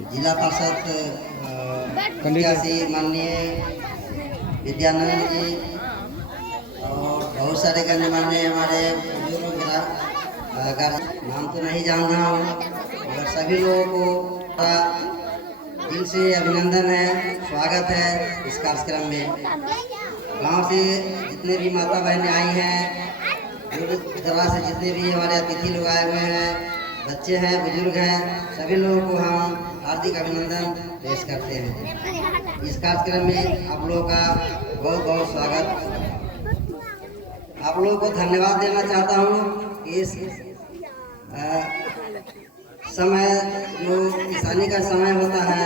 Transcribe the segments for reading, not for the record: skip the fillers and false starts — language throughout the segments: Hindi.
जिला परिषद प्रत्याशी माननीय विद्यानंद जी और बहुत सारे गणमान्य हमारे बुजुर्ग नाम तो नहीं जान रहा हूँ, मगर सभी लोगों को दिल से अभिनंदन है, स्वागत है इस कार्यक्रम में। गांव से जितने भी माता बहनें आई हैं, दूर दराज से जितने भी हमारे अतिथि लोग आए हुए हैं, बच्चे हैं, बुजुर्ग हैं, सभी लोगों को हम हार्दिक अभिनंदन पेश करते हैं। इस कार्यक्रम में आप लोगों का बहुत बहुत स्वागत। आप लोगों को धन्यवाद देना चाहता हूँ कि इस समय जो किसानी का समय होता है,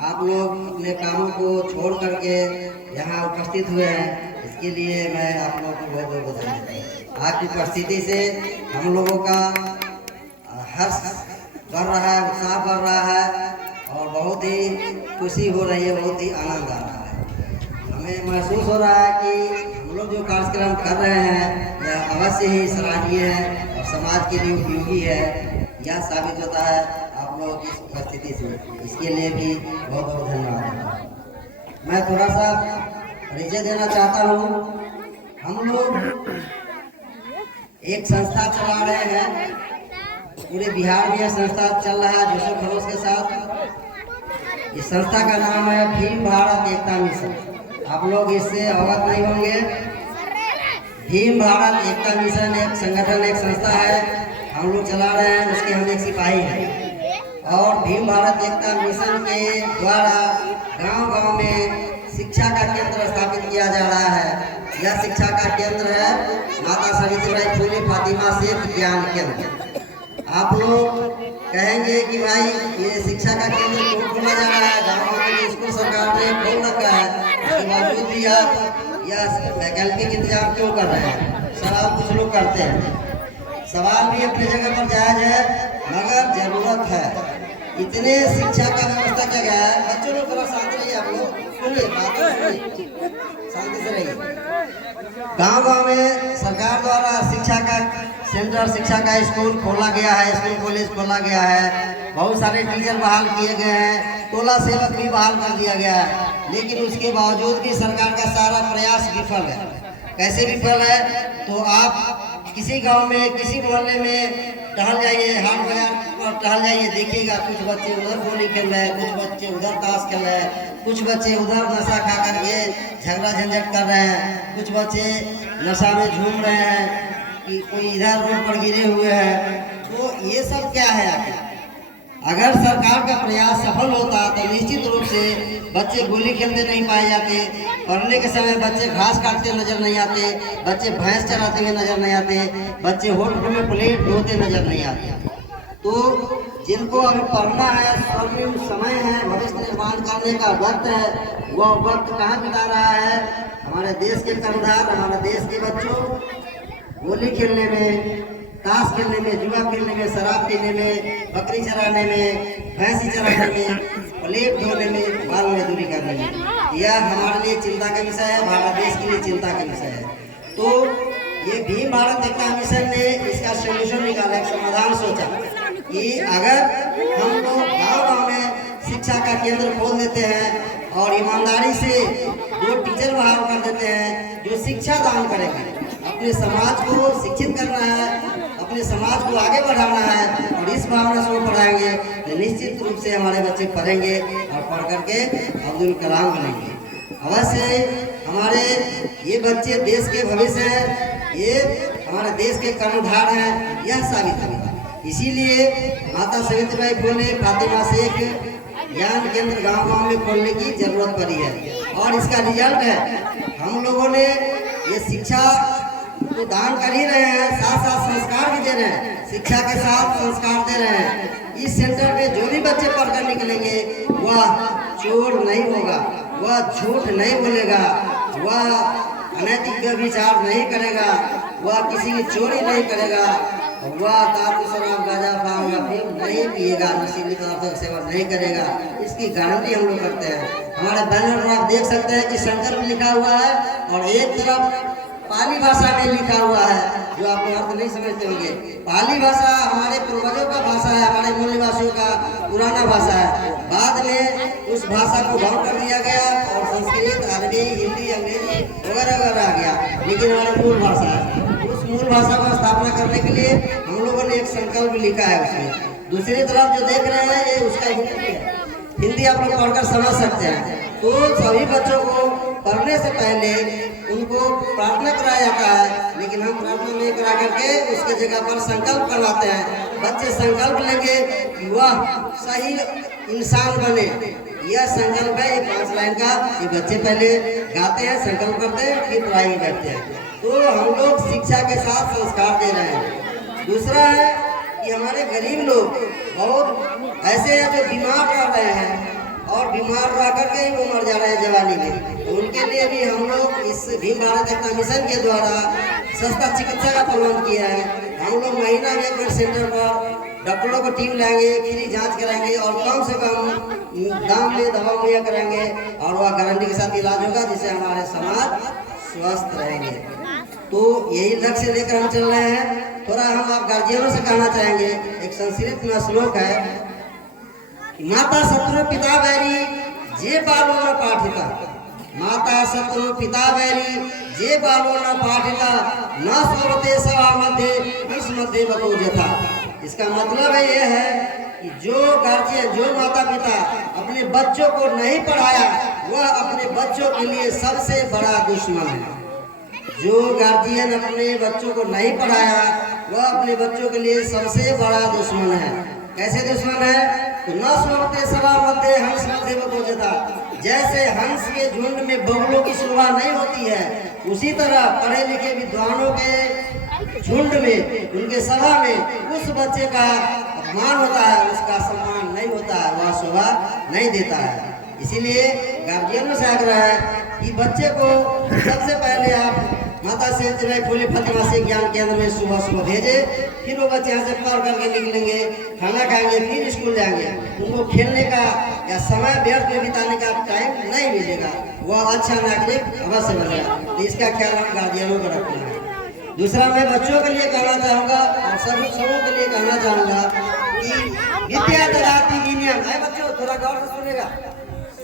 आप लोग अपने कामों को छोड़ करके यहाँ उपस्थित हुए हैं, इसके लिए मैं आप लोगों को बहुत बहुत बधाई देता हूँ। आपकी उपस्थिति से हम लोगों का हर्ष बढ़ रहा है, उत्साह बढ़ रहा है और बहुत ही खुशी हो रही है, बहुत ही आनंद आ रहा है। हमें महसूस हो रहा है कि हम लोग जो कार्यक्रम कर रहे हैं यह अवश्य ही सराहनीय है और समाज के लिए उपयोगी है, यह साबित होता है आप लोगों की उपस्थिति से। इसके लिए भी बहुत बहुत धन्यवाद। मैं थोड़ा सा परिचय देना चाहता हूँ। हम लोग एक संस्था चला रहे हैं, पूरे बिहार में यह संस्था चल रहा है जोशो खरोश के साथ। इस संस्था का नाम है भीम भारत एकता मिशन। आप लोग इससे अवगत नहीं होंगे। भीम भारत एकता मिशन एक संगठन, एक संस्था है, हम लोग चला रहे हैं, उसके हम एक सिपाही हैं। और भीम भारत एकता मिशन के द्वारा गांव-गांव में शिक्षा का केंद्र स्थापित किया जा रहा है। यह शिक्षा का केंद्र है माता सावित्रीबाई फुले फातिमा शेख ज्ञान केंद्र। आप लोग कहेंगे कि भाई ये शिक्षा का केंद्र क्यों खोला जा रहा है, गाँव में स्कूल सरकार ने खोल रखा है, इसके बावजूद भी आप यह वैकल्पिक इंतजाम क्यों कर रहे हैं? सवाल कुछ लोग करते हैं। सवाल भी अपनी जगह पर जायज है, मगर जरूरत है। इतने शिक्षा का व्यवस्था किया गया है। बच्चों लोग थोड़ा शांत रहिए, आप लोग सुनिए, शांति से रहिए। गांव-गांव में सरकार द्वारा शिक्षा का सेंटर, शिक्षा का स्कूल खोला गया है, स्कूल कॉलेज खोला गया है, बहुत सारे टीचर बहाल किए गए हैं, टोला सेवक भी बहाल कर दिया गया है, लेकिन उसके बावजूद भी सरकार का सारा प्रयास विफल है। कैसे विफल है? तो आप किसी गांव में, किसी मोहल्ले में टहल जाइए, हाट बाजार पर टहल जाइए, देखिएगा कुछ बच्चे उधर गोली खेल रहे हैं, कुछ बच्चे उधर ताश खेल रहे हैं, कुछ बच्चे उधर नशा खा करके झगड़ा झंझट कर रहे हैं, कुछ बच्चे नशा में झूम रहे हैं, कि कोई इधर रोड पर गिरे हुए हैं। तो ये सब क्या है आखिर? अगर सरकार का प्रयास सफल होता तो निश्चित रूप से बच्चे गोली खेलते नहीं पाए जाते, पढ़ने के समय बच्चे घास काटते नजर नहीं आते, बच्चे भैंस चराते हुए नजर नहीं आते, बच्चे होटल में प्लेट धोते नजर नहीं आते। तो जिनको अभी पढ़ना है, स्वर्णिम समय है, भविष्य निर्माण करने का वक्त है, वह वक्त कहाँ बिता रहा है? हमारे देश के कर्णधार, हमारे देश के बच्चों गोली खेलने में, ताश खेलने में, जुआ खेलने में, शराब पीने में, बकरी चराने में, भैंसी चराने में, प्लेट धोने में, बाल मजदूरी करने में। यह हमारे लिए चिंता का विषय है, भारत देश के लिए चिंता का विषय है। तो ये भीम भारत एकता मिशन ने इसका सोल्यूशन निकाला, एक समाधान सोचा कि अगर हम लोग गाँव-गाँव में शिक्षा का केंद्र खोल देते हैं और ईमानदारी से 2 टीचर बहाल कर देते हैं जो शिक्षा दान करेंगे, अपने समाज को शिक्षित करना है, अपने समाज को आगे बढ़ाना है और इस भावना से वो पढ़ाएंगे तो निश्चित रूप से हमारे बच्चे पढ़ेंगे और पढ़ करके अब्दुल कलाम बनेंगे। अवश्य हमारे ये बच्चे देश के भविष्य हैं, ये हमारे देश के कर्णधार हैं, यह साबित है। इसीलिए माता सावित्रीबाई फुले फातिमा शेख ज्ञान केंद्र गांव-गांव में खोलने की जरूरत पड़ी है और इसका रिजल्ट है हम लोगों ने ये शिक्षा तो दान कर ही रहे हैं, साथ साथ संस्कार भी दे रहे हैं, शिक्षा के साथ संस्कार दे रहे हैं। इस सेंटर में जो भी बच्चे पढ़कर निकलेंगे वह चोर नहीं होगा, वह झूठ नहीं बोलेगा, वह अनैतिक व्यभिचार नहीं करेगा, वह किसी की चोरी नहीं करेगा, वह दारू शराब गांजा भांग अफीम नहीं पिएगा, नशीली पदार्थों का सेवन नहीं करेगा। इसकी गारंटी हम लोग करते हैं। हमारे बैनर पर आप देख सकते हैं कि संकल्प लिखा हुआ है और एक तरफ पाली भाषा में लिखा हुआ है जो आप अर्थ नहीं समझते होंगे। पाली भाषा हमारे पूर्वजों का भाषा है, हमारे मूल निवासियों का पुराना भाषा है। बाद में उस भाषा को भंग कर दिया गया और संस्कृत, अरबी, हिंदी, अंग्रेजी वगैरह वगैरह आ गया, लेकिन हमारी मूल भाषा है। उस मूल भाषा को स्थापना करने के लिए हम लोगों ने एक संकल्प लिखा है उसमें। दूसरी तरफ जो देख रहे हैं ये उसका हिंदी है, हिंदी आप लोग पढ़कर समझ सकते हैं। तो सभी बच्चों को पढ़ने से पहले उनको प्रार्थना कराया जाता है, लेकिन हम प्रार्थना नहीं करा करके उसके जगह पर संकल्प करवाते हैं। बच्चे संकल्प लेंगे कि वह सही इंसान बने। यह संकल्प है, ये 5 लाइन का। ये बच्चे पहले गाते हैं, संकल्प करते हैं, फिर पढ़ाई करते हैं। तो हम लोग शिक्षा के साथ संस्कार दे रहे हैं। दूसरा है कि हमारे गरीब लोग बहुत ऐसे हैं जो बीमार रह रहे हैं और बीमार रह करके ही वो मर जा रहे हैं जवानी में। तो उनके लिए भी हम लोग इस भीम भारत एकता मिशन के द्वारा सस्ता चिकित्सा का प्रबंध किया है। हम लोग महीना में एक सेंटर पर डॉक्टरों को टीम लाएंगे, फ्री जांच कराएंगे और कम से कम दाम में दवा मुहैया कराएंगे और वह गारंटी के साथ इलाज होगा, जिससे हमारे समाज स्वस्थ रहेंगे। तो यही लक्ष्य लेकर हम चल रहे हैं। थोड़ा हम आप गार्जियनों से कहना चाहेंगे, एक संस्कृत में श्लोक है, माता शत्रु पिता वैरी जे बालो न पाठिता, माता शत्रु पिता वैरी जे बालो न पाठिता, न सोवते सभा मध्य इस मध्य बको जथा। इसका मतलब है ये है कि जो गार्जियन, जो माता पिता अपने बच्चों को नहीं पढ़ाया वह अपने बच्चों के लिए सबसे बड़ा दुश्मन है। जो गार्जियन अपने बच्चों को नहीं पढ़ाया वह अपने बच्चों के लिए सबसे बड़ा दुश्मन है। कैसे दुश्मन है? तो न सोवते सभा मध्य हंस मध्य बको जथा। जैसे हंस के झुंड में बगुलों की शोभा नहीं होती है, उसी तरह पढ़े लिखे विद्वानों के झुंड में, उनके सभा में उस बच्चे का अपमान होता है, उसका सम्मान नहीं होता है, वह शोभा नहीं देता है। इसीलिए गार्जियनों से आग्रह है कि बच्चे को सबसे पहले आप माता से फूली फतिमा से ज्ञान केंद्र में सुबह सुबह भेजे, फिर वो बच्चे यहाँ से पढ़ करके निकलेंगे, खाना खाएंगे, फिर स्कूल जाएंगे। उनको खेलने का या समय व्यर्थ में बिताने का टाइम नहीं मिलेगा, वह अच्छा नागरिक अवश्य बनेगा। तो इसका ख्याल हम गार्जियनों को रखना है। दूसरा, मैं बच्चों के लिए कहना चाहूँगा और सभी सबों के लिए कहना चाहूँगा कि विद्या ददाति विनयम। है बच्चों, थोड़ा गौर से सुनेगा,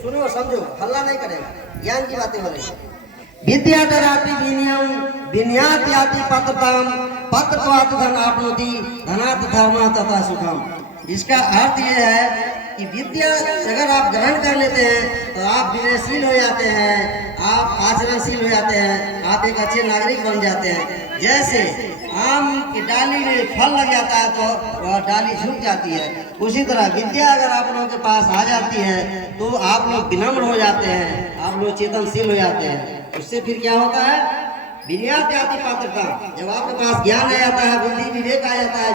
सुनो समझो, हल्ला नहीं करेगा, ज्ञान की बातें हो रही है। विद्या ददाति विनयम विनयात याति पत्रताम पत्रत्वात् धन आपनोति धनात् धर्म तथा सुखम। इसका अर्थ यह है कि विद्या अगर आप ग्रहण कर लेते हैं तो आप विनयशील हो जाते हैं, आप आचरणशील हो जाते हैं, आप एक अच्छे नागरिक बन जाते हैं। जैसे आम की डाली में फल लग जाता है तो वह डाली झुक जाती है, उसी तरह विद्या अगर आप लोगों के पास आ जाती है तो आप लोग विनम्र हो जाते हैं, आप लोग चेतनशील हो जाते हैं। उससे फिर क्या होता है? विनयात याति पात्रता। जब आपके पास ज्ञान आ जाता है, बुद्धि विवेक आ जाता है,